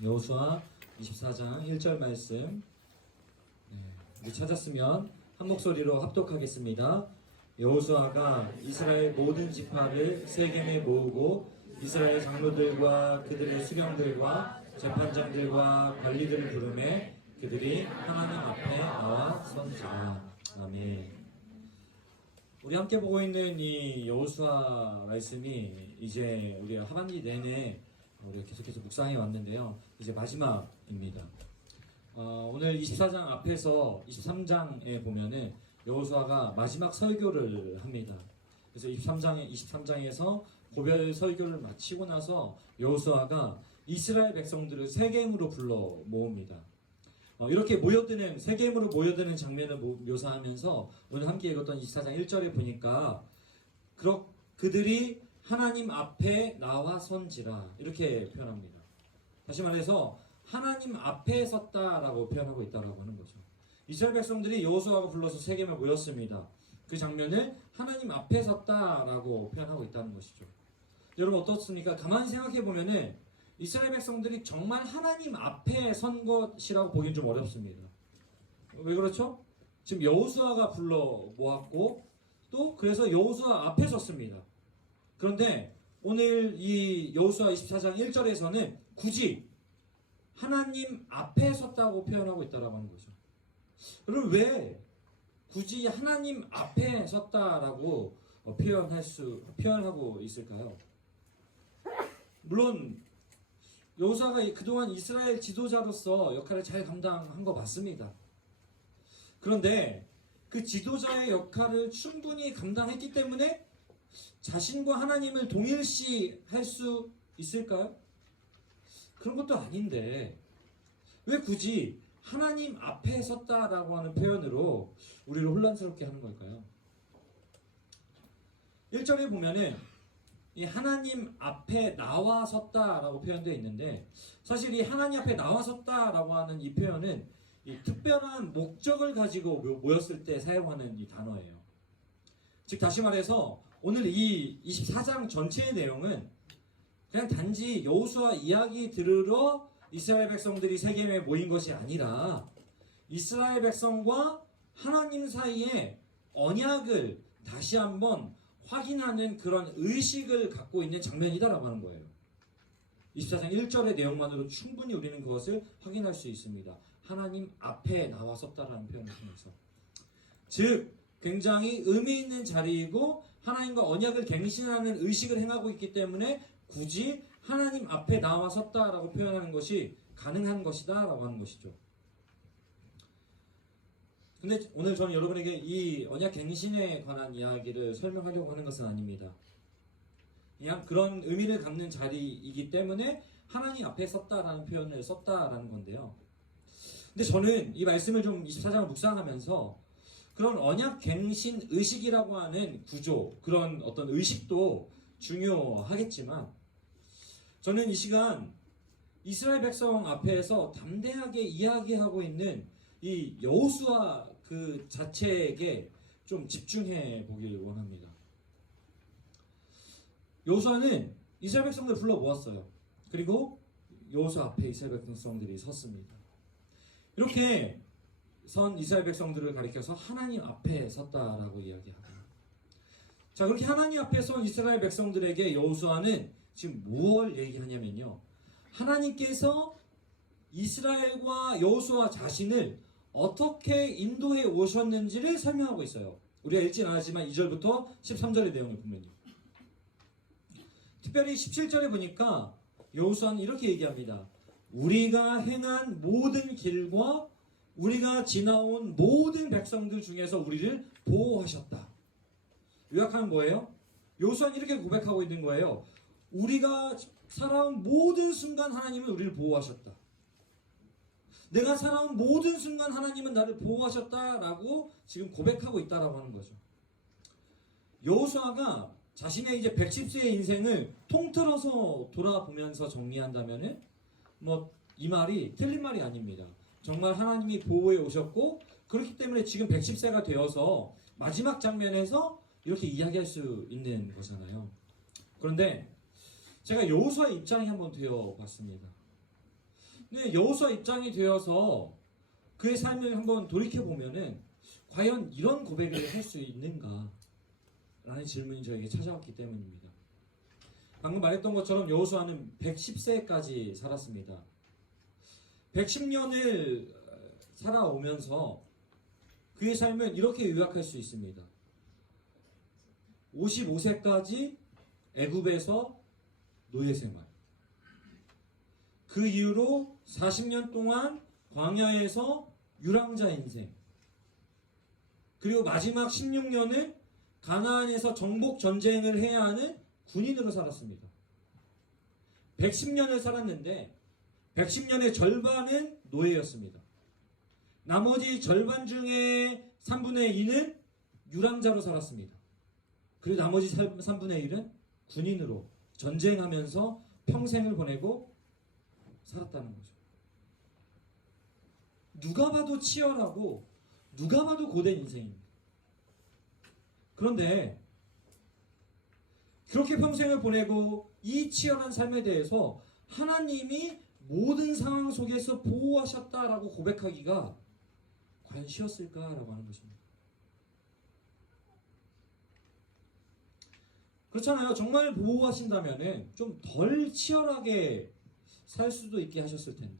여호수아 24장 1절 말씀 우리 찾았으면 한 목소리로 합독하겠습니다. 여호수아가 이스라엘 모든 지파를 세겜에 모으고 이스라엘 장로들과 그들의 수령들과 재판장들과 관리들을 부르매 그들이 하나님 앞에 나와 선지라. 아멘. 우리 함께 보고 있는 이 여호수아 말씀이 이제 우리가 하반기 내내 우리가 계속해서 묵상해 왔는데요. 이제 마지막입니다. 오늘 24장 앞에서 23장에 보면은 여호수아가 마지막 설교를 합니다. 그래서 23장에서 고별 설교를 마치고 나서 여호수아가 이스라엘 백성들을 세겜으로 불러 모읍니다. 이렇게 세겜으로 모여드는 장면을 묘사하면서 오늘 함께 읽었던 24장 1절에 보니까 그들이 하나님 앞에 나와 선지라 이렇게 표현합니다. 다시 말해서 하나님 앞에 섰다라고 표현하고 있다라고 하는 거죠. 이스라엘 백성들이 여호수아가 불러서 세겜에 모였습니다. 그 장면을 하나님 앞에 섰다라고 표현하고 있다는 것이죠. 여러분 어떻습니까? 가만히 생각해 보면은 이스라엘 백성들이 정말 하나님 앞에 선 것이라고 보기엔 좀 어렵습니다. 왜 그렇죠? 지금 여호수아가 불러 모았고 또 그래서 여호수아 앞에 섰습니다. 그런데 오늘 이 여호수아 24장 1절에서는 굳이 하나님 앞에 섰다고 표현하고 있다라고 하는 거죠. 그럼 왜 굳이 하나님 앞에 섰다라고 표현하고 있을까요? 물론 여호수아가 그동안 이스라엘 지도자로서 역할을 잘 감당한 거 맞습니다. 그런데 그 지도자의 역할을 충분히 감당했기 때문에 자신과 하나님을 동일시 할 수 있을까요? 그런 것도 아닌데 왜 굳이 하나님 앞에 섰다라고 하는 표현으로 우리를 혼란스럽게 하는 걸까요? 1절에 보면은 이 하나님 앞에 나와 섰다라고 표현되어 있는데 사실 이 하나님 앞에 나와 섰다라고 하는 이 표현은 이 특별한 목적을 가지고 모였을 때 사용하는 이 단어예요. 즉 다시 말해서 오늘 이 24장 전체의 내용은 그냥 단지 여호수아 이야기 들으러 이스라엘 백성들이 세겜에 모인 것이 아니라 이스라엘 백성과 하나님 사이에 언약을 다시 한번 확인하는 그런 의식을 갖고 있는 장면이다라고 하는 거예요. 24장 1절의 내용만으로 충분히 우리는 그것을 확인할 수 있습니다. 하나님 앞에 나와 섰다라는 표현을 통해서. 즉 굉장히 의미 있는 자리이고 하나님과 언약을 갱신하는 의식을 행하고 있기 때문에 굳이 하나님 앞에 나와 섰다라고 표현하는 것이 가능한 것이다 라고 하는 것이죠. 근데 오늘 저는 여러분에게 이 언약 갱신에 관한 이야기를 설명하려고 하는 것은 아닙니다. 그냥 그런 의미를 갖는 자리이기 때문에 하나님 앞에 섰다라는 표현을 썼다라는 건데요. 근데 저는 이 말씀을 좀 24장을 묵상하면서 그런 언약 갱신 의식이라고 하는 구조, 그런 어떤 의식도 중요하겠지만 저는 이 시간 이스라엘 백성 앞에서 담대하게 이야기하고 있는 이 여호수아 그 자체에게 좀 집중해 보길 원합니다. 여호수아는 이스라엘 백성들을 불러 모았어요. 그리고 여호수아 앞에 이스라엘 백성들이 섰습니다. 이렇게 선 이스라엘 백성들을 가리켜서 하나님 앞에 섰다라고 이야기합니다. 자, 그렇게 하나님 앞에 선 이스라엘 백성들에게 여호수아는 지금 무엇을 얘기하냐면요. 하나님께서 이스라엘과 여호수아 자신을 어떻게 인도해 오셨는지를 설명하고 있어요. 우리가 읽진 않았지만 2절부터 13절의 내용을 보면요. 특별히 17절에 보니까 여호수아는 이렇게 얘기합니다. 우리가 행한 모든 길과 우리가 지나온 모든 백성들 중에서 우리를 보호하셨다. 요약하는 거예요. 여호수아는 이렇게 고백하고 있는 거예요. 우리가 살아온 모든 순간 하나님은 우리를 보호하셨다. 내가 살아온 모든 순간 하나님은 나를 보호하셨다라고 지금 고백하고 있다라고 하는 거죠. 여호수아가 자신의 이제 110세의 인생을 통틀어서 돌아보면서 정리한다면은 이 말이 틀린 말이 아닙니다. 정말 하나님이 보호해 오셨고 그렇기 때문에 지금 110세가 되어서 마지막 장면에서 이렇게 이야기할 수 있는 거잖아요. 그런데 제가 여호수아의 입장이 한번 되어 봤습니다. 근데 여호수아 입장이 되어서 그의 삶을 한번 돌이켜 보면은 과연 이런 고백을 할 수 있는가? 라는 질문이 저에게 찾아왔기 때문입니다. 방금 말했던 것처럼 여호수아는 110세까지 살았습니다. 110년을 살아오면서 그의 삶은 이렇게 요약할 수 있습니다. 55세까지 애굽에서 노예 생활. 그 이후로 40년 동안 광야에서 유랑자 인생. 그리고 마지막 16년을 가나안에서 정복 전쟁을 해야 하는 군인으로 살았습니다. 110년을 살았는데 110년의 절반은 노예였습니다. 나머지 절반 중에 3분의 2는 유랑자로 살았습니다. 그리고 나머지 3분의 1은 군인으로 전쟁하면서 평생을 보내고 살았다는 거죠. 누가 봐도 치열하고 누가 봐도 고된 인생입니다. 그런데 그렇게 평생을 보내고 이 치열한 삶에 대해서 하나님이 모든 상황 속에서 보호하셨다라고 고백하기가 과연 쉬웠을까라고 하는 것입니다. 그렇잖아요. 정말 보호하신다면은 좀 덜 치열하게 살 수도 있게 하셨을 텐데.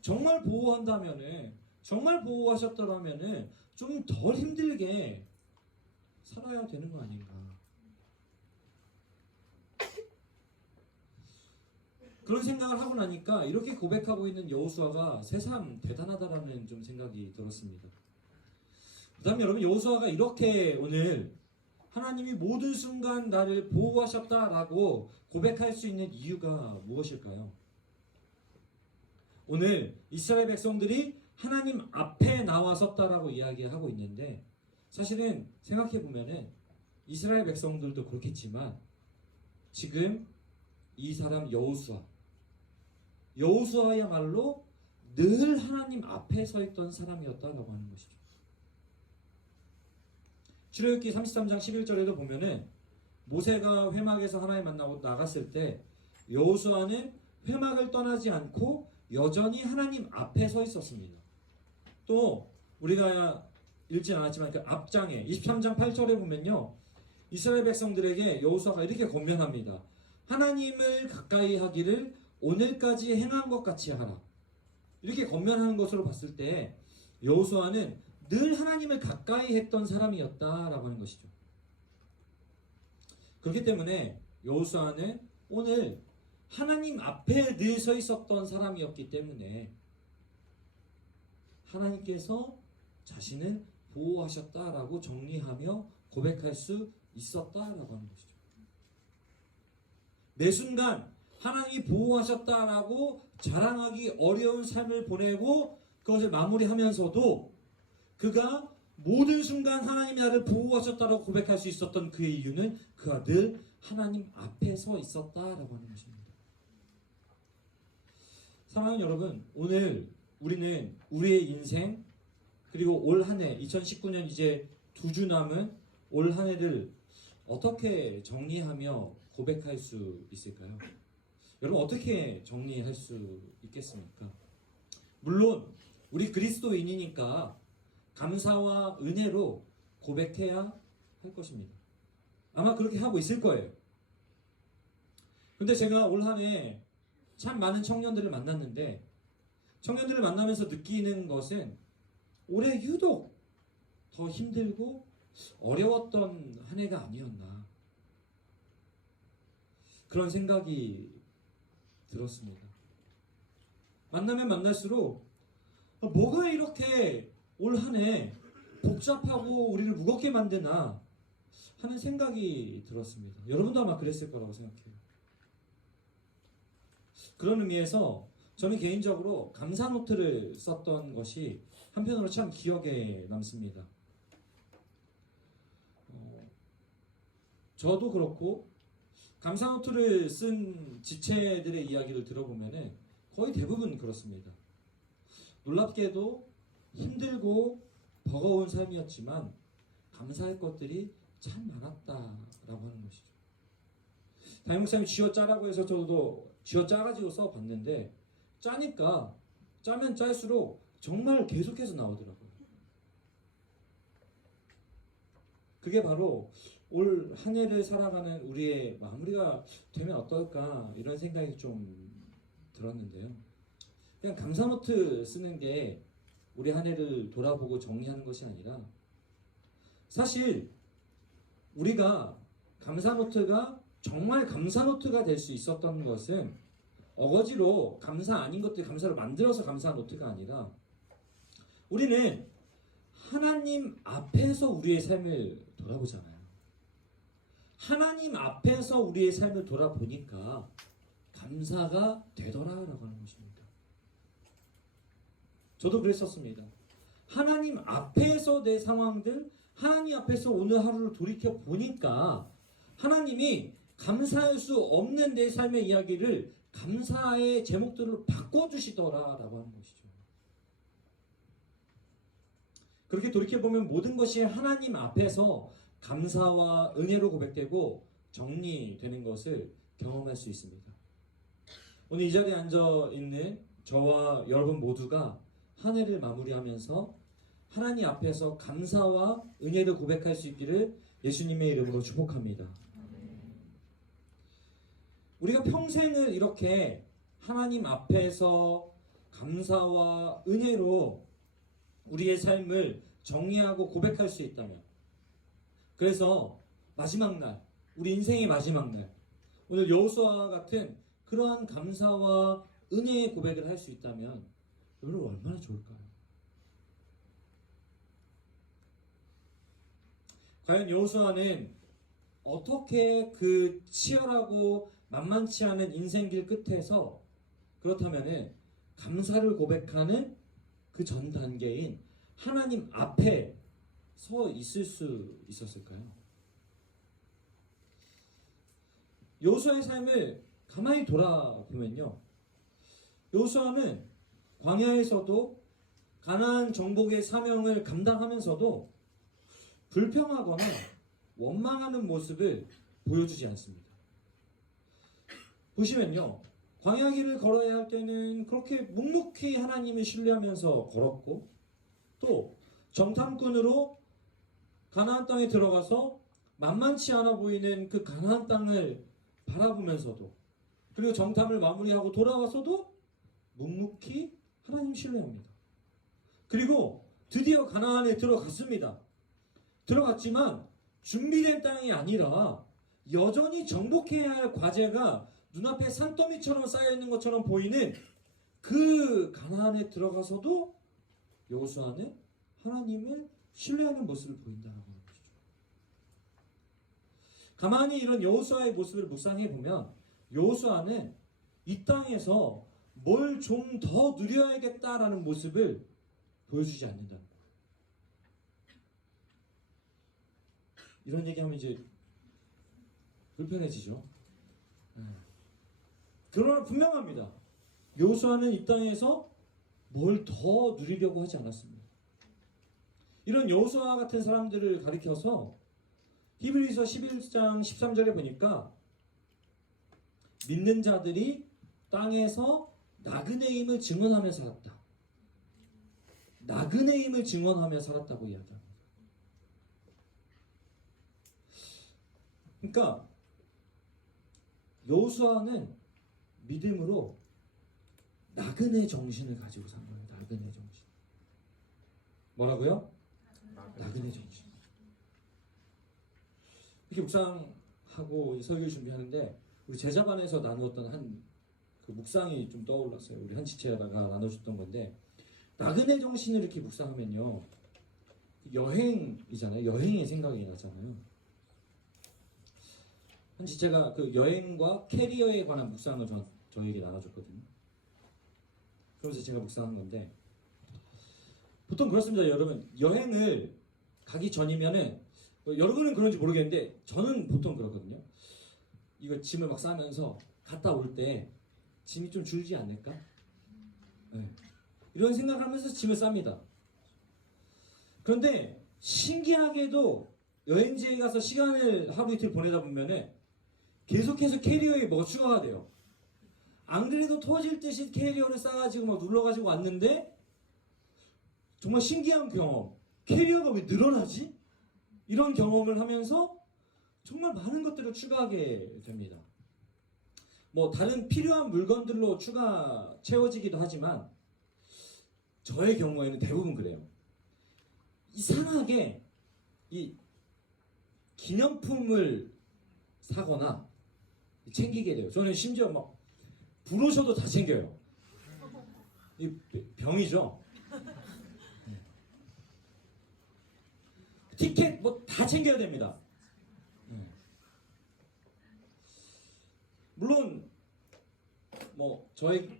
정말 보호한다면은, 정말 보호하셨더라면은 좀 덜 힘들게 살아야 되는 거 아닌가. 그런 생각을 하고 나니까 이렇게 고백하고 있는 여호수아가 새삼 대단하다라는 좀 생각이 들었습니다. 그 다음에 여러분, 여호수아가 이렇게 오늘 하나님이 모든 순간 나를 보호하셨다라고 고백할 수 있는 이유가 무엇일까요? 오늘 이스라엘 백성들이 하나님 앞에 나와섰다라고 이야기하고 있는데, 사실은 생각해 보면은 이스라엘 백성들도 그렇겠지만 지금 이 사람 여호수아야말로 늘 하나님 앞에 서 있던 사람이었다라고 하는 것이죠. 출애굽기 33장 11절에도 보면은 모세가 회막에서 하나님 만나고 나갔을 때 여호수아는 회막을 떠나지 않고 여전히 하나님 앞에 서 있었습니다. 또 우리가 읽진 않았지만 그 앞장에 23장 8절에 보면요, 이스라엘 백성들에게 여호수아가 이렇게 권면합니다. 하나님을 가까이 하기를 오늘까지 행한 것 같이 하라. 이렇게 권면하는 것으로 봤을 때 여호수아는 늘 하나님을 가까이 했던 사람이었다라고 하는 것이죠. 그렇기 때문에 여호수아는 오늘 하나님 앞에 늘 서 있었던 사람이었기 때문에 하나님께서 자신을 보호하셨다라고 정리하며 고백할 수 있었다라고 하는 것이죠. 매 순간 하나님이 보호하셨다라고 자랑하기 어려운 삶을 보내고 그것을 마무리하면서도 그가 모든 순간 하나님이 나를 보호하셨다라고 고백할 수 있었던 그의 이유는 그가 늘 하나님 앞에 서 있었다라고 하는 것입니다. 사랑하는 여러분, 오늘 우리는 우리의 인생 그리고 올 한 해 2019년 이제 2주 남은 올 한 해를 어떻게 정리하며 고백할 수 있을까요? 여러분, 어떻게 정리할 수 있겠습니까? 물론 우리 그리스도인이니까 감사와 은혜로 고백해야 할 것입니다. 아마 그렇게 하고 있을 거예요. 근데 제가 올 한 해 참 많은 청년들을 만났는데, 청년들을 만나면서 느끼는 것은 올해 유독 더 힘들고 어려웠던 한 해가 아니었나, 그런 생각이 들었습니다. 만나면 만날수록 뭐가 이렇게 올 한 해 복잡하고 우리를 무겁게 만드나 하는 생각이 들었습니다. 여러분도 아마 그랬을 거라고 생각해요. 그런 의미에서 저는 개인적으로 감사 노트를 썼던 것이 한편으로 참 기억에 남습니다. 저도 그렇고 감사 노트를 쓴 지체들의 이야기를 들어보면은 거의 대부분 그렇습니다. 놀랍게도 힘들고 버거운 삶이었지만 감사할 것들이 참 많았다라고 하는 것이죠. 담임 목사님이 쥐어짜라고 해서 저도 쥐어 짜가지고 써봤는데 짜니까 짜면 짤수록 정말 계속해서 나오더라고요. 그게 바로 올 한 해를 살아가는 우리의 마무리가 되면 어떨까 이런 생각이 좀 들었는데요. 그냥 감사노트 쓰는 게 우리 한 해를 돌아보고 정리하는 것이 아니라 사실 우리가 감사노트가 정말 감사노트가 될 수 있었던 것은 어거지로 감사 아닌 것들 감사를 만들어서 감사한 노트가 아니라 우리는 하나님 앞에서 우리의 삶을 돌아보잖아요. 하나님 앞에서 우리의 삶을 돌아보니까 감사가 되더라라고 하는 것입니다. 저도 그랬었습니다. 하나님 앞에서 내 상황들, 하나님 앞에서 오늘 하루를 돌이켜 보니까 하나님이 감사할 수 없는 내 삶의 이야기를 감사의 제목들로 바꿔주시더라라고 하는 것이죠. 그렇게 돌이켜보면 모든 것이 하나님 앞에서 감사와 은혜로 고백되고 정리되는 것을 경험할 수 있습니다. 오늘 이 자리에 앉아 있는 저와 여러분 모두가 한 해를 마무리하면서 하나님 앞에서 감사와 은혜를 고백할 수 있기를 예수님의 이름으로 축복합니다. 우리가 평생을 이렇게 하나님 앞에서 감사와 은혜로 우리의 삶을 정리하고 고백할 수 있다면, 그래서 마지막 날, 우리 인생의 마지막 날, 오늘 여호수아와 같은 그러한 감사와 은혜의 고백을 할 수 있다면 여러분 얼마나 좋을까요? 과연 여호수아는 어떻게 그 치열하고 만만치 않은 인생길 끝에서 그렇다면은 감사를 고백하는 그 전 단계인 하나님 앞에 서 있을 수 있었을까요? 여호수아의 삶을 가만히 돌아보면요, 여호수아는 광야에서도 가나안 정복의 사명을 감당하면서도 불평하거나 원망하는 모습을 보여주지 않습니다. 보시면요, 광야 길을 걸어야 할 때는 그렇게 묵묵히 하나님을 신뢰하면서 걸었고, 또 정탐꾼으로 가나안 땅에 들어가서 만만치 않아 보이는 그 가나안 땅을 바라보면서도, 그리고 정탐을 마무리하고 돌아와서도 묵묵히 하나님 신뢰합니다. 그리고 드디어 가나안에 들어갔습니다. 들어갔지만 준비된 땅이 아니라 여전히 정복해야 할 과제가 눈앞에 산더미처럼 쌓여있는 것처럼 보이는 그 가나안에 들어가서도 여호수아는 하나님을 신뢰하는 모습을 보인다는 것이죠. 가만히 이런 여호수아의 모습을 묵상해 보면 여호수아는 이 땅에서 뭘 좀 더 누려야겠다라는 모습을 보여주지 않는다는 거예요. 이런 얘기하면 이제 불편해지죠. 그러나 분명합니다. 여호수아는 이 땅에서 뭘 더 누리려고 하지 않았습니다. 이런 여호수아 같은 사람들을 가리켜서 히브리서 11장 13절에 보니까 믿는 자들이 땅에서 나그네임을 증언하며 살았다. 나그네임을 증언하며 살았다고 이야기합니다. 그러니까 여호수아는 믿음으로 나그네 정신을 가지고 산 거예요. 나그네 정신. 뭐라고요? 나그네 정신. 이렇게 묵상하고 설교 준비하는데 우리 제자반에서 나누었던 한 그 묵상이 좀 떠올랐어요. 우리 한 지체다가 나눠줬던 건데, 나그네 정신을 이렇게 묵상하면요, 여행이잖아요. 여행의 생각이 나잖아요. 한 지체가 그 여행과 캐리어에 관한 묵상을 저에게 나눠줬거든요. 그러면서 제가 묵상한 건데, 보통 그렇습니다. 여러분, 여행을 가기 전이면은, 여러분은 그런지 모르겠는데 저는 보통 그렇거든요. 이거 짐을 막 싸면서 갔다 올 때 짐이 좀 줄지 않을까? 네. 이런 생각하면서 짐을 쌉니다. 그런데 신기하게도 여행지에 가서 시간을 하루 이틀 보내다 보면은 계속해서 캐리어에 뭐가 추가가 돼요. 안 그래도 터질 듯이 캐리어를 싸가지고 막 눌러가지고 왔는데 정말 신기한 경험. 캐리어가 왜 늘어나지? 이런 경험을 하면서 정말 많은 것들을 추가하게 됩니다. 뭐 다른 필요한 물건들로 추가 채워지기도 하지만 저의 경우에는 대부분 그래요. 이상하게 이 기념품을 사거나 챙기게 돼요. 저는 심지어 막 브로셔도 다 챙겨요. 이 병이죠. 티켓 뭐 다 챙겨야 됩니다. 물론 뭐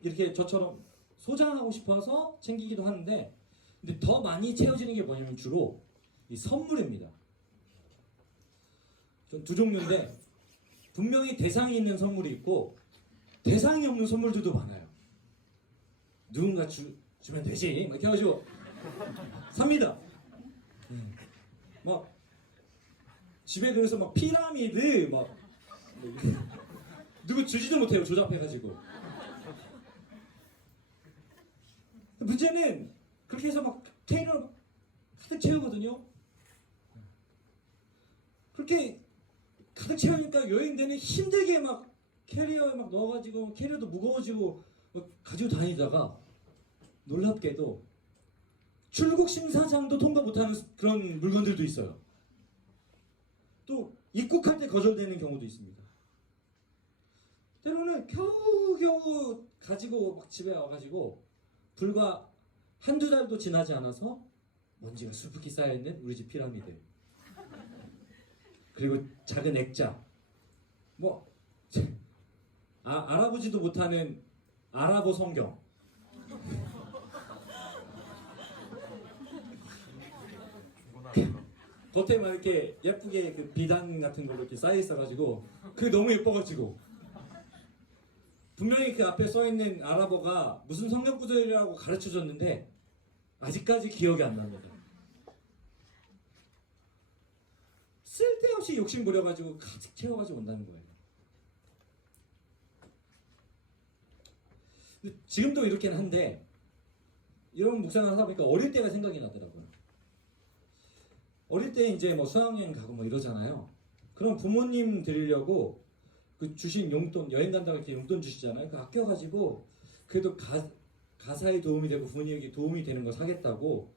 이렇게 저처럼 소장하고 싶어서 챙기기도 하는데, 근데 더 많이 채워지는 게 뭐냐면 주로 이 선물입니다. 전 두 종류인데 분명히 대상이 있는 선물이 있고 대상이 없는 선물들도 많아요. 누군가 주면 되지 막 이렇게 해가지고 삽니다. 막 집에 그래서 막 피라미드 막 누구 주지도 못해요. 조잡해가지고. 문제는 그렇게 해서 막 캐리어를 가득 채우거든요. 그렇게 가득 채우니까 여행 내내 힘들게 막 캐리어에 막 넣어가지고 캐리어도 무거워지고 가지고 다니다가 놀랍게도 출국 심사장도 통과 못하는 그런 물건들도 있어요. 또 입국할 때 거절되는 경우도 있습니다. 때로는 겨우겨우 가지고 막 집에 와가지고 불과 한두 달도 지나지 않아서 먼지가 수북히 쌓여있는 우리 집 피라미드, 그리고 작은 액자, 뭐 알아보지도 못하는 아랍어 성경, 겉에 막 이렇게 예쁘게 그 비단 같은 걸로 이렇게 쌓여 있어가지고 그게 너무 예뻐가지고 분명히 그 앞에 써있는 아랍어가 무슨 성경 구절이라고 가르쳐줬는데 아직까지 기억이 안 납니다. 쓸데없이 욕심 부려가지고 가득 채워가지고 온다는 거예요. 근데 지금도 이렇게는 한데 이런 묵상을 하다 보니까 어릴 때가 생각이 나더라고요. 어릴 때 이제 뭐 수학여행 가고 뭐 이러잖아요. 그럼 부모님 드리려고 그 주신 용돈, 여행 간다고 이렇게 용돈 주시잖아요. 그 아껴가지고 그래도 가사에 도움이 되고 부모님에게 도움이 되는 거 사겠다고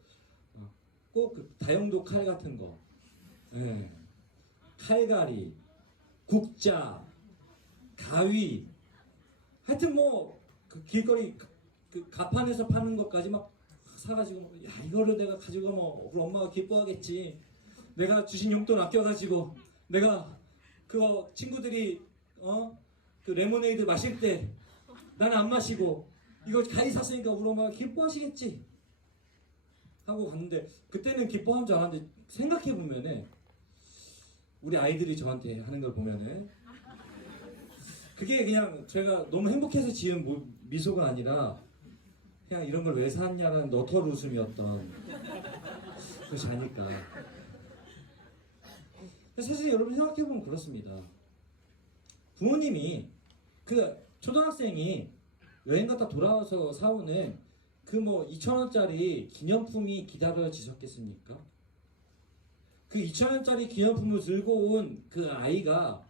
꼭 그 다용도 칼 같은 거, 네. 칼갈이, 국자, 가위, 하여튼 뭐 그 길거리 그 가판에서 파는 것까지 막 사가지고 야 이거를 내가 가지고 뭐 우리 엄마가 기뻐하겠지. 내가 주신 용돈 아껴가지고 내가 그거 친구들이 그 레모네이드 마실 때 나는 안 마시고 이거 가위 샀으니까 우리 엄마가 기뻐하시겠지 하고 갔는데 그때는 기뻐한 줄 알았는데 생각해보면은 우리 아이들이 저한테 하는 걸 보면은 그게 그냥 제가 너무 행복해서 지은 미소가 아니라 그냥 이런 걸 왜 샀냐는 너털 웃음이었던 것이 아닐까. 사실 여러분 생각해보면 그렇습니다. 부모님이 그 초등학생이 여행 갔다 돌아와서 사오는 그 뭐 2,000원짜리 기념품이 기다려지셨겠습니까? 그 2,000원짜리 기념품을 들고 온 그 아이가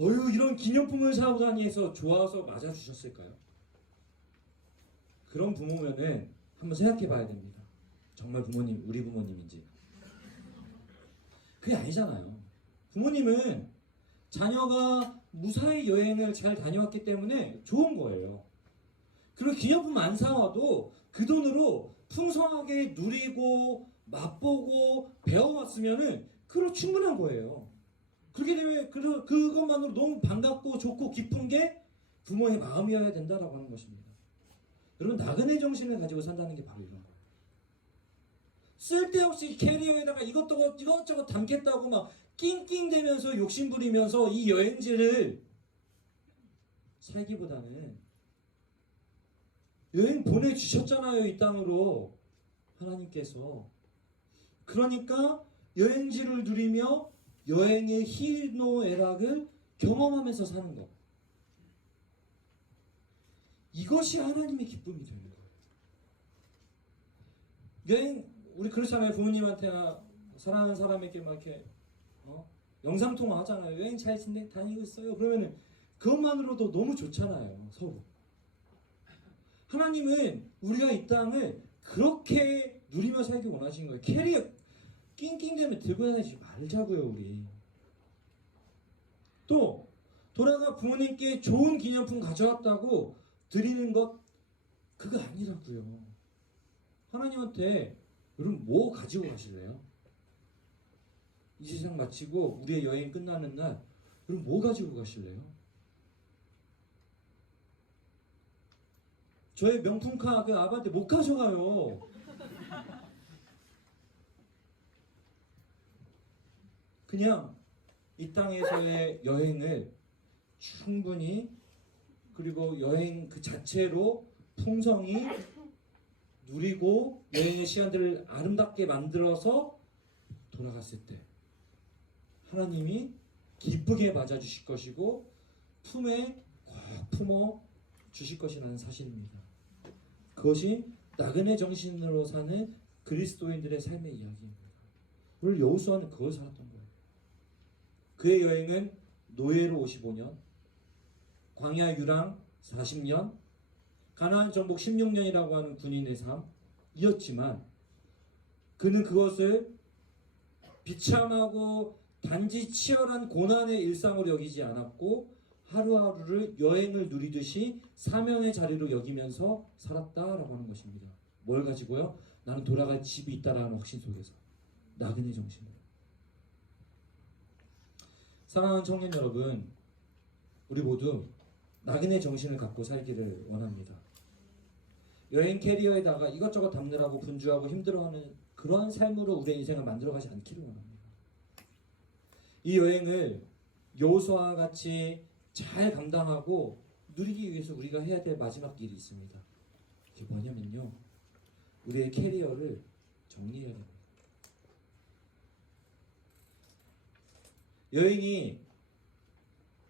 어휴 이런 기념품을 사오다니 해서 좋아서 맞아주셨을까요? 그런 부모면은 한번 생각해 봐야 됩니다. 정말 부모님, 우리 부모님인지. 그게 아니잖아요. 부모님은 자녀가 무사히 여행을 잘 다녀왔기 때문에 좋은 거예요. 그리고 기념품 안 사와도 그 돈으로 풍성하게 누리고 맛보고 배워왔으면은 그로 충분한 거예요. 그렇게 되면 그것만으로 너무 반갑고 좋고 기쁜 게 부모의 마음이어야 된다라고 하는 것입니다. 여러분 나그네 정신을 가지고 산다는 게 바로 이런 거예요. 쓸데없이 캐리어에다가 이것저것 담겠다고 막 낑낑대면서 욕심부리면서 이 여행지를 살기보다는 여행 보내주셨잖아요, 이 땅으로 하나님께서. 그러니까 여행지를 누리며 여행의 희노애락을 경험하면서 사는 거. 이것이 하나님의 기쁨이 되는 거예요. 여행 우리 그렇잖아요. 부모님한테나 사랑하는 사람에게 막 이렇게 영상통화 하잖아요. 여행 잘 다니고 있어요. 그러면은 그것만으로도 너무 좋잖아요. 서로. 하나님은 우리가 이 땅을 그렇게 누리며 살기 원하시는 거예요. 캐리어 낑낑대면 들고 다니지 말자고요. 우리. 또 돌아가 부모님께 좋은 기념품 가져왔다고 드리는 것 그거 아니라고요. 하나님한테 여러분 뭐 가지고 가실래요? 이 세상 마치고 우리의 여행 끝나는 날 여러분 뭐 가지고 가실래요? 저의 명품카 그 아바한테 못 가져가요. 그냥 이 땅에서의 여행을 충분히 그리고 여행 그 자체로 풍성히 누리고 여행의 시간들을 아름답게 만들어서 돌아갔을 때 하나님이 기쁘게 맞아주실 것이고 품에 꼭 품어 주실 것이라는 사실입니다. 그것이 나그네 정신으로 사는 그리스도인들의 삶의 이야기입니다. 오늘 여호수아는 그걸 살았던 거예요. 그의 여행은 노예로 55년, 광야 유랑 40년, 가나안 정복 16년이라고 하는 군인의 삶이었지만 그는 그것을 비참하고 단지 치열한 고난의 일상으로 여기지 않았고 하루하루를 여행을 누리듯이 사명의 자리로 여기면서 살았다라고 하는 것입니다. 뭘 가지고요? 나는 돌아갈 집이 있다라는 확신 속에서 나그네 정신으로. 사랑하는 청년 여러분, 우리 모두 나그네 정신을 갖고 살기를 원합니다. 여행 캐리어에다가 이것저것 담느라고 분주하고 힘들어하는 그러한 삶으로 우리의 인생을 만들어가지 않기를 원합니다. 이 여행을 여호수아와 같이 잘 감당하고 누리기 위해서 우리가 해야 될 마지막 일이 있습니다. 그게 뭐냐면요, 우리의 캐리어를 정리해야 됩니다. 여행이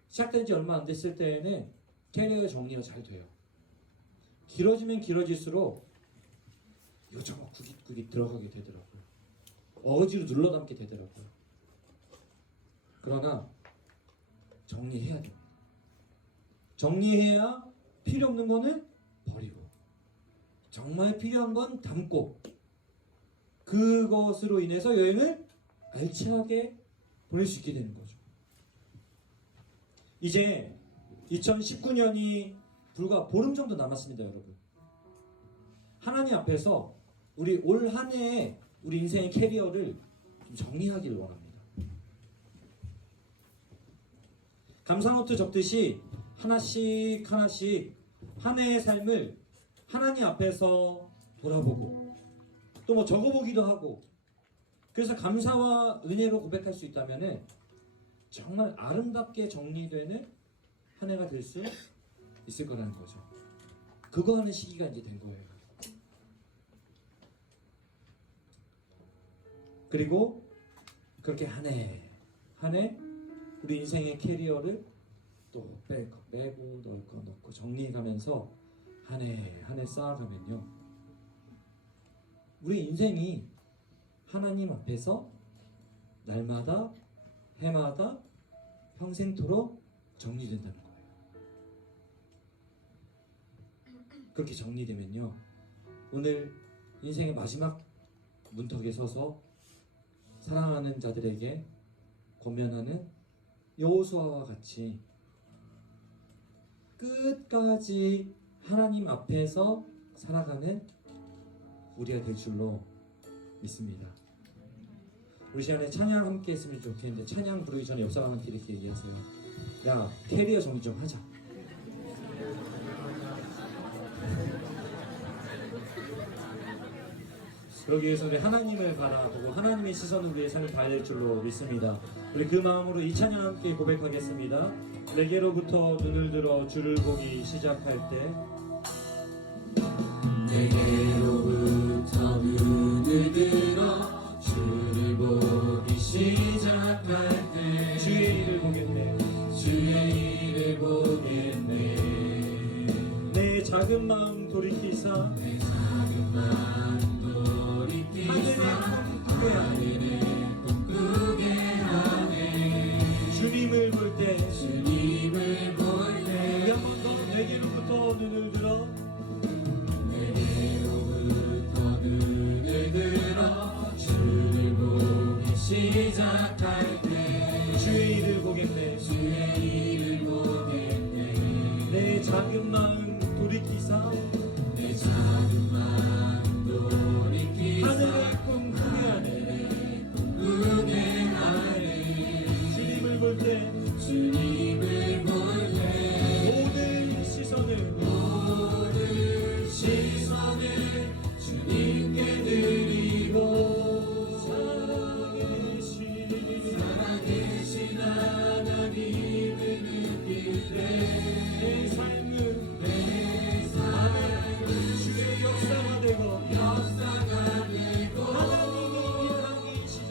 시작된 지 얼마 안 됐을 때에는 캐리어 정리가 잘 돼요. 길어지면 길어질수록 이것저것 구깃구깃 들어가게 되더라고요. 어거지로 눌러담게 되더라고요. 그러나 정리해야 됩니다. 정리해야 필요 없는 거는 버리고 정말 필요한 건 담고 그것으로 인해서 여행을 알차게 보낼 수 있게 되는 거죠. 이제 2019년이 불과 보름 정도 남았습니다, 여러분. 하나님 앞에서 우리 올 한 해에 우리 인생의 캐리어를 좀 정리하기를 원합니다. 감사노트 적듯이 하나씩 하나씩 한 해의 삶을 하나님 앞에서 돌아보고 또 뭐 적어보기도 하고, 그래서 감사와 은혜로 고백할 수 있다면 정말 아름답게 정리되는 한 해가 될 수 있을 거라는 거죠. 그거 하는 시기가 이제 된 거예요. 그리고 그렇게 한 해 한 해 우리 인생의 캐리어를 또 빼고 넣고 정리해가면서 한 해 한 해 쌓아가면요, 우리 인생이 하나님 앞에서 날마다 해마다 평생토록 정리된다는 거예요. 그렇게 정리되면요, 오늘 인생의 마지막 문턱에 서서 사랑하는 자들에게 권면하는 여호수아와 같이 끝까지 하나님 앞에서 살아가는 우리가 될 줄로 믿습니다. 우리 시간에 찬양 함께 했으면 좋겠는데, 찬양 부르기 전에 옆 사람한테 이렇게 얘기하세요. 야, 캐리어 정리 좀 하자. 그러기 위해서 우리 하나님을 바라보고 하나님의 시선을 우리의 삶을 봐야 될 줄로 믿습니다. 우리 그 마음으로 이 찬양 함께 고백하겠습니다. 내게로부터 눈을 들어 주를 보기 시작할 때, 내게로부터 눈을 들어 주를 보기 시작할 때 주의 일을 보겠네. 주의 일을 보겠네. 내 자격 돌이키사 내 작은 마음 돌이키사 하늘의 꿈꾸게 하네 주님을 볼 때 주님을 볼 우리 때 한번 더 내게로부터 눈을 들어 내게로부터 눈을 들어 주를 보기 시작할 때 주의 일을 보겠네 주의 일을 보겠네 내 작은 마음 돌이키사 내 작은 마음 돌이키사 하늘의 꿈 꾸게 하네 꿈꾸게 하네 주님을 볼 때 주님을 볼 때 모든 시선을 모든 시선을 주님께 드리고 살아계신 하나님을 느낄 때 내 삶은 내 삶은 주의 역사가 되고 역사가 되고 하나님이 일하기 시작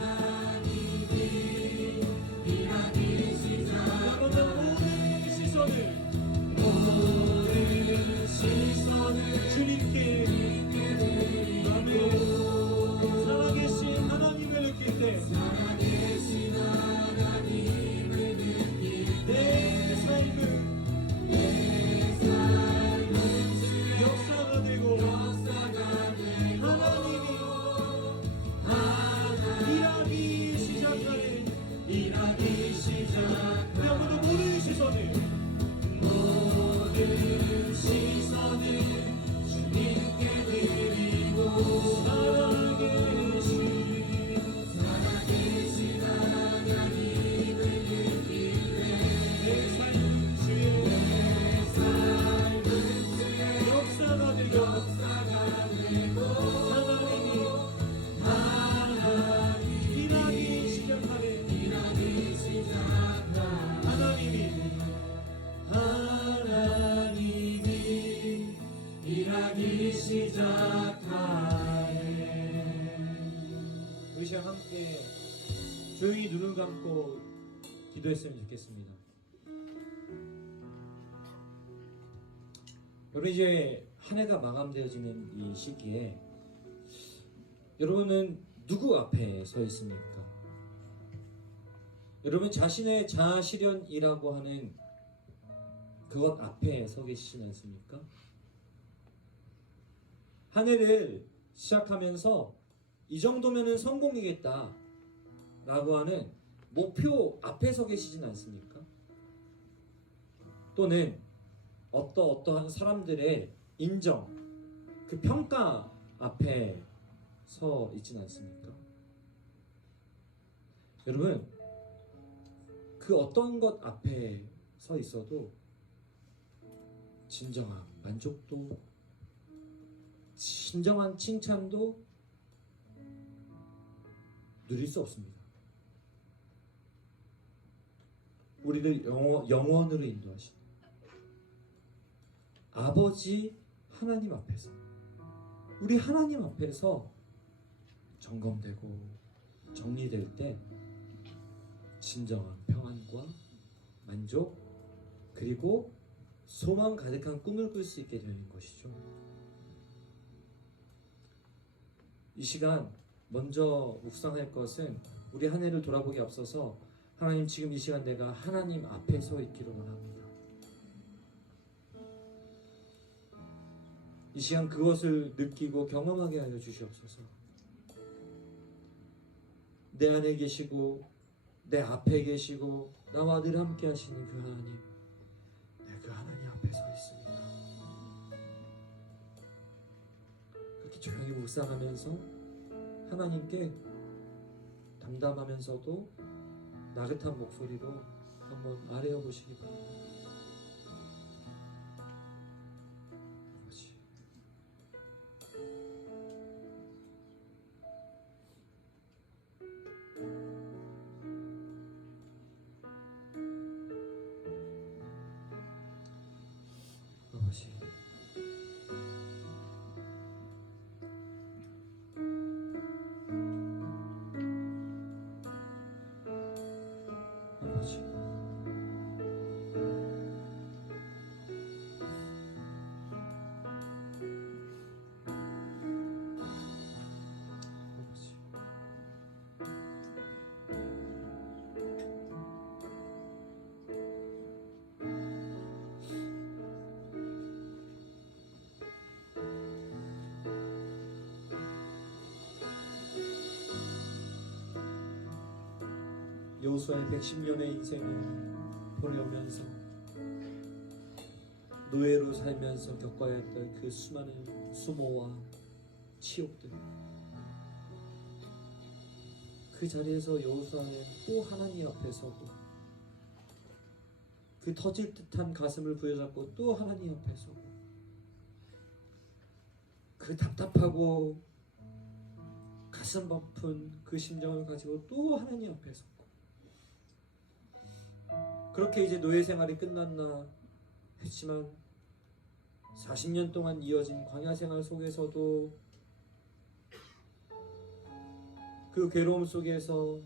하나님이 일하기 시작 모든 시선을 모든 시선을 주님께 드리고 아멘 살아계신 하나님을 느낄 때 살아계신 하나님을 느낄 내 삶은 내 삶은 주의 역사가 되고 역사가 되고 하나님이 일하기 시작하네 일하기 시작 우리 아무도 모든 시선을 모든 시선을 주님께 드리고 살아계신 하나님을 느낄 내 삶은 주의 내 삶은 주의 역사가 되고 역사가 되고 하나님이 일하기 시작하네 일하기 시작하네 하나님이 일하기 시작하네 우리 시간 함께 조용히 눈을 감고 기도했으면 좋겠습니다. 여러분 이제 한 해가 마감되어지는 이 시기에 여러분은 누구 앞에 서 있습니까? 여러분 자신의 자아실현이라고 하는 그것 앞에 서 계시지 않습니까? 한 해를 시작하면서 이 정도면은 성공이겠다 라고 하는 목표 앞에 서 계시진 않습니까? 또는 어떠한 사람들의 인정, 그 평가 앞에 서 있진 않습니까? 여러분 그 어떤 것 앞에 서 있어도 진정한 만족도 진정한 칭찬도 누릴 수 없습니다. 우리를 영원으로 인도하신 아버지 하나님 앞에서 우리 하나님 앞에서 점검되고 정리될 때 진정한 평안과 만족 그리고 소망 가득한 꿈을 꿀 수 있게 되는 것이죠. 이 시간 먼저 묵상할 것은 우리 한 해를 돌아보기 앞서서 하나님 지금 이 시간 내가 하나님 앞에 서 있기를 원합니다. 이 시간 그것을 느끼고 경험하게 하여 주시옵소서. 내 안에 계시고 내 앞에 계시고 나와 늘 함께 하시는 그 하나님, 내 그 하나님 앞에 서 있습니다. 그렇게 조용히 묵상하면서 하나님께 담담하면서도 나긋한 목소리로 한번 아뢰어 보시기 바랍니다. 아버지, 아버지, 아버지, 여호수아의 110년의 인생을 보내면서 노예로 살면서 겪어야 했던 그 수많은 수모와 치욕들, 그 자리에서 여호수아는 또 하나님 앞에 서고 그 터질 듯한 가슴을 부여잡고 또 하나님 앞에 서고 그 답답하고 가슴 아픈 그 심정을 가지고 또 하나님 앞에 섰고, 그렇게 이제 노예 생활이 끝났나 했지만 40년 동안 이어진 광야 생활 속에서도 그 괴로움 속에서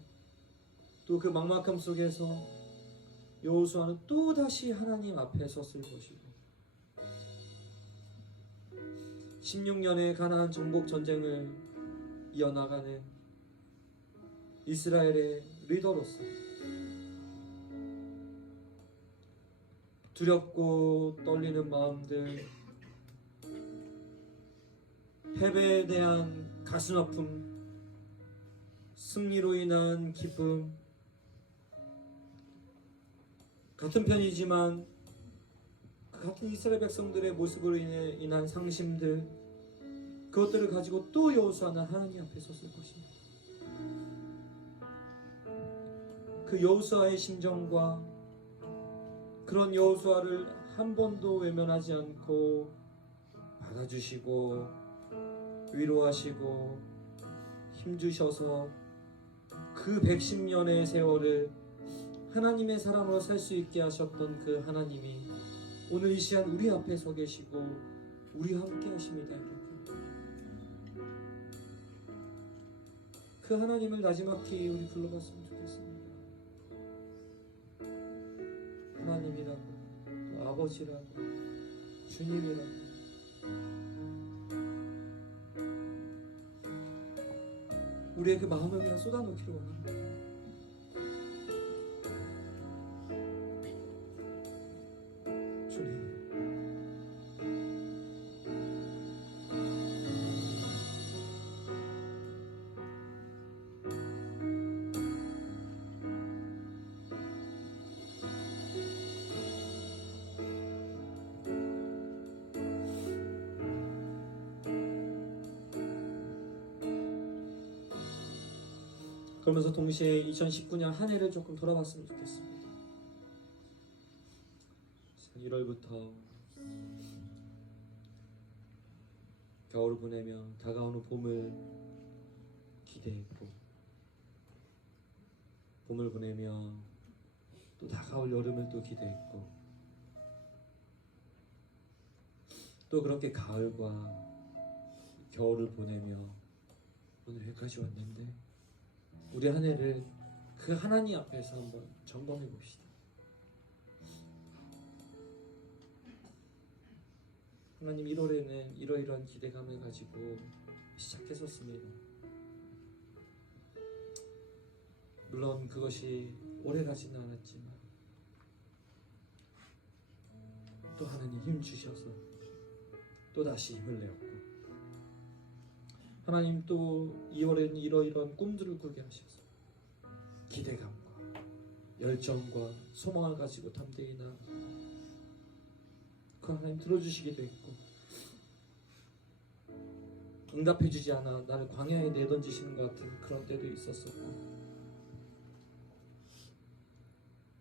또 그 막막함 속에서 여호수아는 또 다시 하나님 앞에 섰을 것이고 16년의 가나안 정복 전쟁을 이어나가는 이스라엘의 리더로서 두렵고 떨리는 마음들, 패배에 대한 가슴 아픔, 승리로 인한 기쁨, 같은 편이지만 같은 이스라엘 백성들의 모습으로 인한 상심들, 그것들을 가지고 또 여호수아는 하나님 앞에 섰을 것입니다. 그 여호수아의 심정과 그런 여호수아를 한 번도 외면하지 않고 받아주시고 위로하시고 힘주셔서 그 110년의 세월을 하나님의 사람으로 살 수 있게 하셨던 그 하나님이 오늘 이 시간 우리 앞에 서 계시고 우리와 함께 하십니다. 여러분, 그 하나님을 나지막히 우리 불러봤으면 좋겠습니다. 하나님이라고, 또 아버지라고, 주님이라고. 우리의 그 마음을 그냥 쏟아놓기로 원합니다. 주님, 그러면서 동시에 2019년 한 해를 조금 돌아봤으면 좋겠습니다. 1월부터 겨울을 보내며 다가오는 봄을 기대했고, 봄을 보내며 또 다가올 여름을 또 기대했고, 또 그렇게 가을과 겨울을 보내며 오늘 여기까지 왔는데, 우리 한 해를 그 하나님 앞에서 한번 점검해 봅시다. 하나님, 1월에는 이러이러한 기대감을 가지고 시작했었습니다. 물론 그것이 오래가지는 않았지만 또 하나님 힘 주셔서 또 다시 힘을 내었고, 하나님 또 2월에는 이러이러한 꿈들을 꾸게 하셔서 기대감과 열정과 소망을 가지고 담대히 나아가 그 하나님 들어주시기도 했고, 응답해주지 않아 나를 광야에 내던지시는 것 같은 그런 때도 있었었고,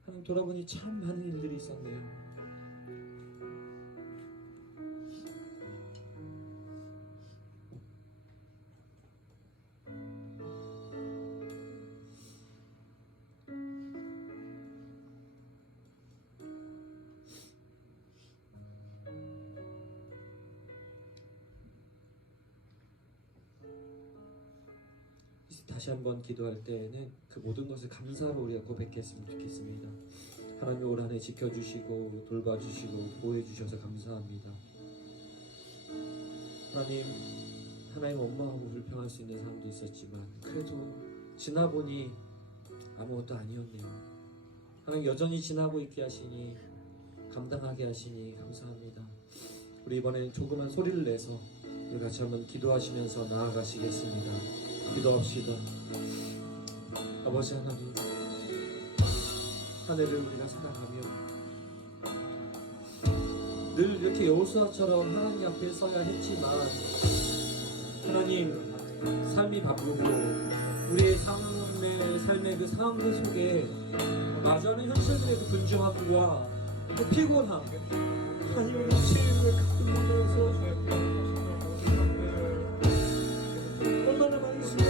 하나님 돌아보니 참 많은 일들이 있었네요. 다시 한번 기도할 때에는 그 모든 것을 감사로 우리가 고백했으면 좋겠습니다. 하나님, 올 한 해 지켜주시고 돌봐주시고 보호해주셔서 감사합니다. 하나님 원망하고 불평할 수 있는 사람도 있었지만 그래도 지나보니 아무것도 아니었네요. 하나님, 여전히 지나고 있게 하시니, 감당하게 하시니 감사합니다. 우리 이번엔 조그만 소리를 내서 우리 같이 한번 기도하시면서 나아가시겠습니다. 기도합시다. 아버지 하나님, 한 해를 우리가 생각하며 늘 이렇게 여호수아처럼 하나님 앞에 서야 했지만 하나님 삶이 바쁘고 우리의 삶의 그 상황들 속에 마주하는 현실들의 그 분주함과 그 피곤함 하나님의 치유를 가득하면서 얼마나 많은 순간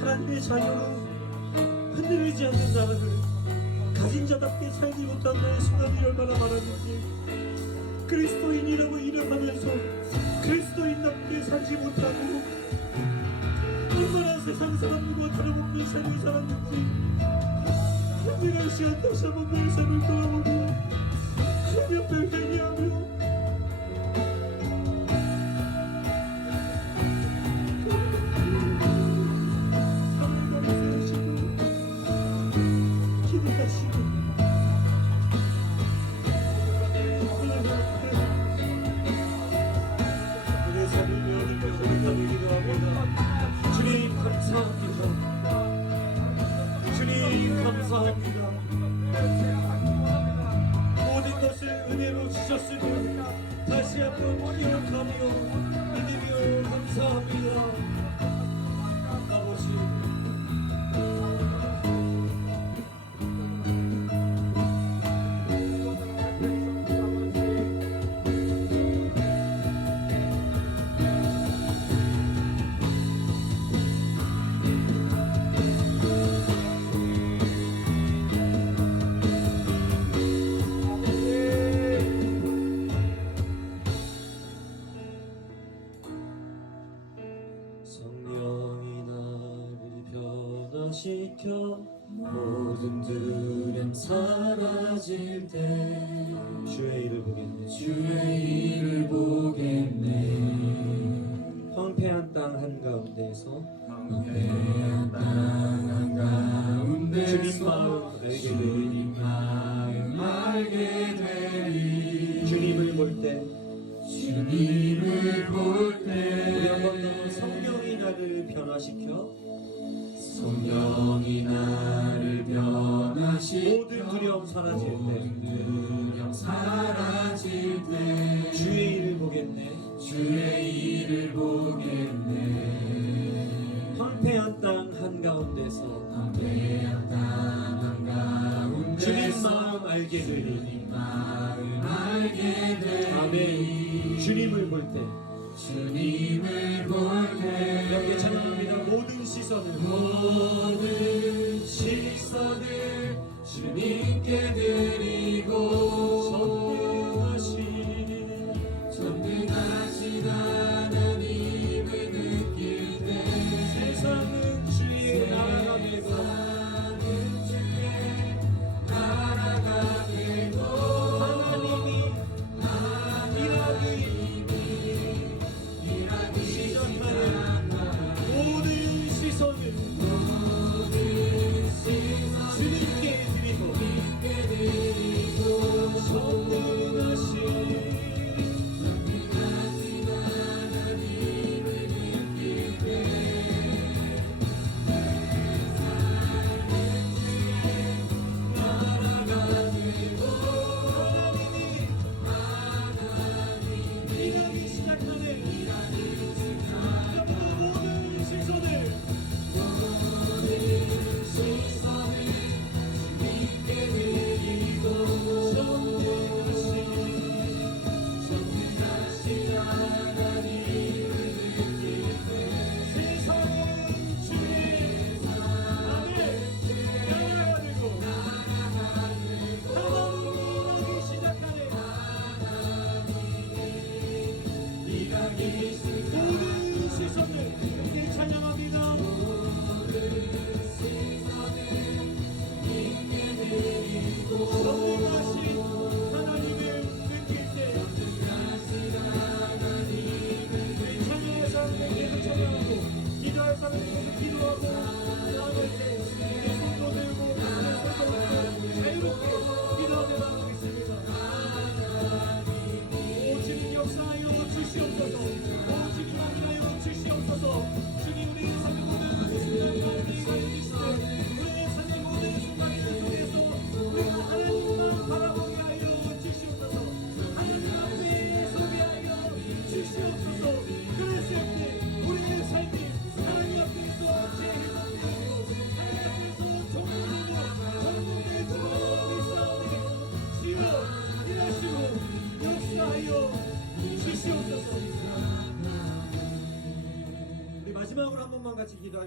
하나님의 자녀로 흔들리지 않는 나를 가진 자답게 살지 못한 나의 순간이 얼마나 많았는지 그리스도인이라고 이름하면서 그리스도인답게 살지 못하고 얼마나 세상 사람들과 다름없는 삶을 살았는지 내가 이 시간 다시 한번 내 삶을 돌아보고 하나님 앞에 회개하며 감사합니다. 모든 것을 은혜로 주셨으니 다시 한번 기억하며 믿으며 감사합니다. 아버지 성령이 나를 변화시켜 모든 두려움 사라질 때 주의 일을 보겠네 주의 일을 보겠네 황폐한 땅 한가운데서 황폐한 땅 한가운데서 주님 마음 알게 되리 주님 마음 알게 되리 주님을 볼 때 주님을 볼 우리 때 한 번 더 성령이 나를 변화시켜 성령이 나를 변화시켜 모든 두려움 사라질 때 모든 두려움 사라질 때 주의 일을 보겠네 주의 일을 보겠네 황폐한 땅 한가운데서 황폐한 땅 한가운데서 주님 마음 알게 되리 주님 마음 알게 되리 아멘 주님을 볼 때 주님을 볼 때 함께 찬양합니다 모든 시선을 모든 시선을 주님께 드리고 전능하신 하나님을 느낄 때 세상은 주의 나라가 나라가 되고 하나님이 일하기 시작하는 모든 시선을 주님께 드리고 전능하신 하나님을 느낄 때 나라가 되고 일하기 시작하는 모든 시선을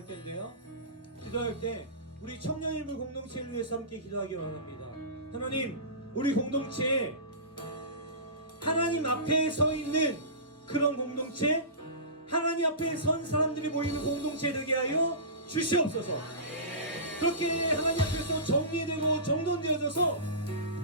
기도할 텐데요. 기도할 때 우리 청년일부 공동체를 위해서 함께 기도하기 원합니다. 하나님, 우리 공동체에 하나님 앞에 서 있는 그런 공동체, 하나님 앞에 선 사람들이 모이는 공동체 되게 하여 주시옵소서. 그렇게 하나님 앞에서 정리되고 정돈되어져서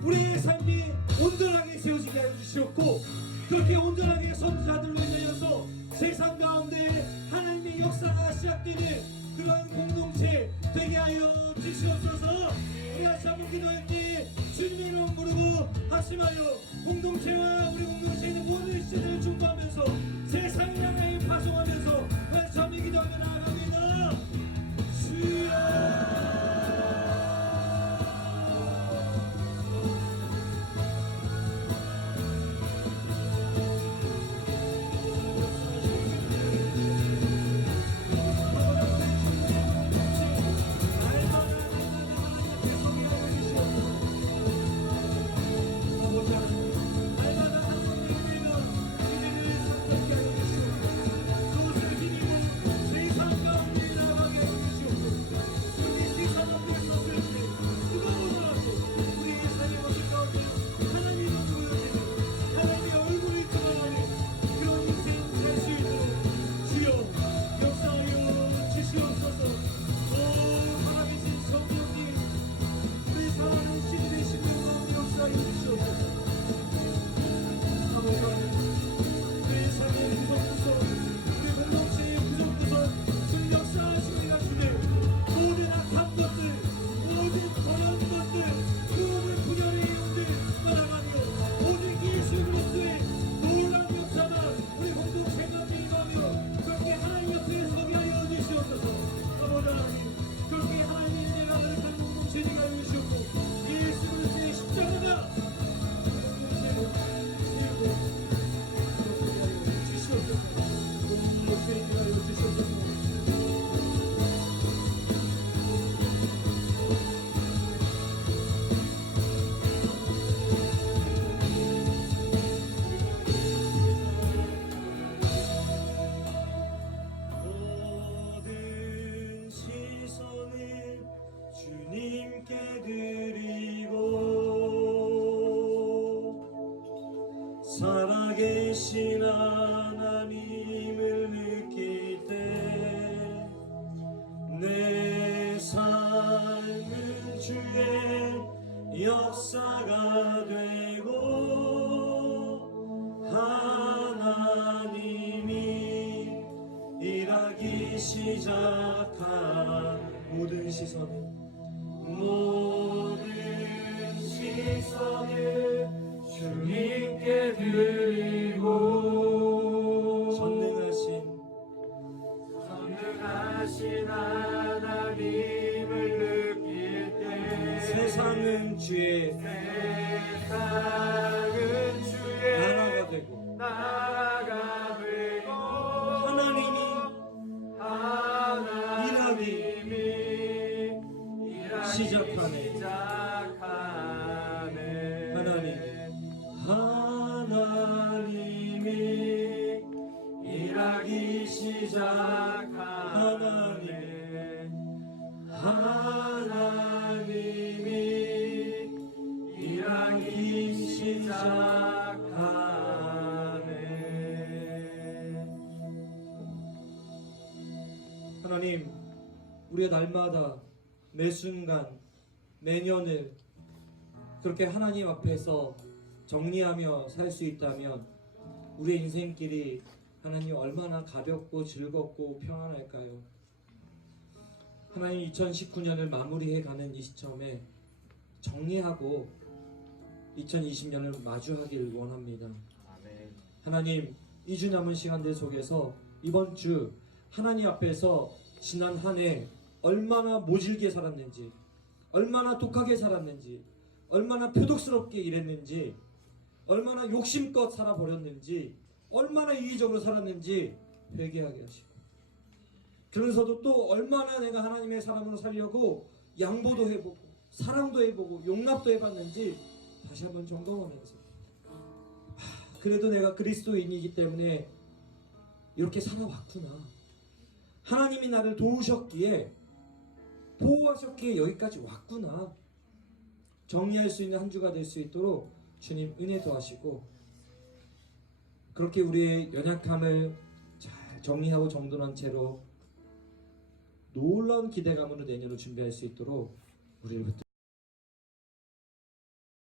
우리의 삶이 온전하게 세워지게 하여 주시옵고, 그렇게 온전하게 선지자들로 인하여서 세상 가운데 하나님의 역사가 시작되는 그런 공동체 되게 하여 주시옵소서. 우리 다시 한번 기도할 때 주님의 이름 부르고 합심하여 공동체와 우리 공동체에 있는 모든 시대를 중보하면서 세상을 향하여 파송하면서 다시 한번 기도하며 나아갑니다. 주여. 주님께 드리고 살아계신 하나님을 느낄 때 내 삶은 주의 역사가 되고 하나님이 일하기 시작한 모든 시선을 주님께 드리고 전능하신 하나님을 느낄 때 세상은 주의 나라가 되고 하나님이 시작하네. 하나님이 일하기 시작하네. 하나님이 일하기 시작하네. 하나님, 우리의 날마다 매 순간 매년을 그렇게 하나님 앞에서 정리하며 살 수 있다면 우리의 인생길이 하나님 얼마나 가볍고 즐겁고 평안할까요? 하나님, 2019년을 마무리해가는 이 시점에 정리하고 2020년을 마주하길 원합니다. 아멘. 하나님, 2주 남은 시간들 속에서 이번 주 하나님 앞에서 지난 한 해 얼마나 모질게 살았는지, 얼마나 독하게 살았는지, 얼마나 표독스럽게 일했는지, 얼마나 욕심껏 살아버렸는지, 얼마나 이기적으로 살았는지 회개하게 하시고, 그러면서도 또 얼마나 내가 하나님의 사람으로 살려고 양보도 해보고 사랑도 해보고 용납도 해봤는지 다시 한번 점검하면서, 그래도 내가 그리스도인이기 때문에 이렇게 살아왔구나, 하나님이 나를 도우셨기에 보호하셨기에 여기까지 왔구나. 정리할 수 있는 한 주가 될 수 있도록 주님 은혜 도하시고, 그렇게 우리의 연약함을 잘 정리하고 정돈한 채로 놀라운 기대감으로 내년을 준비할 수 있도록 우리를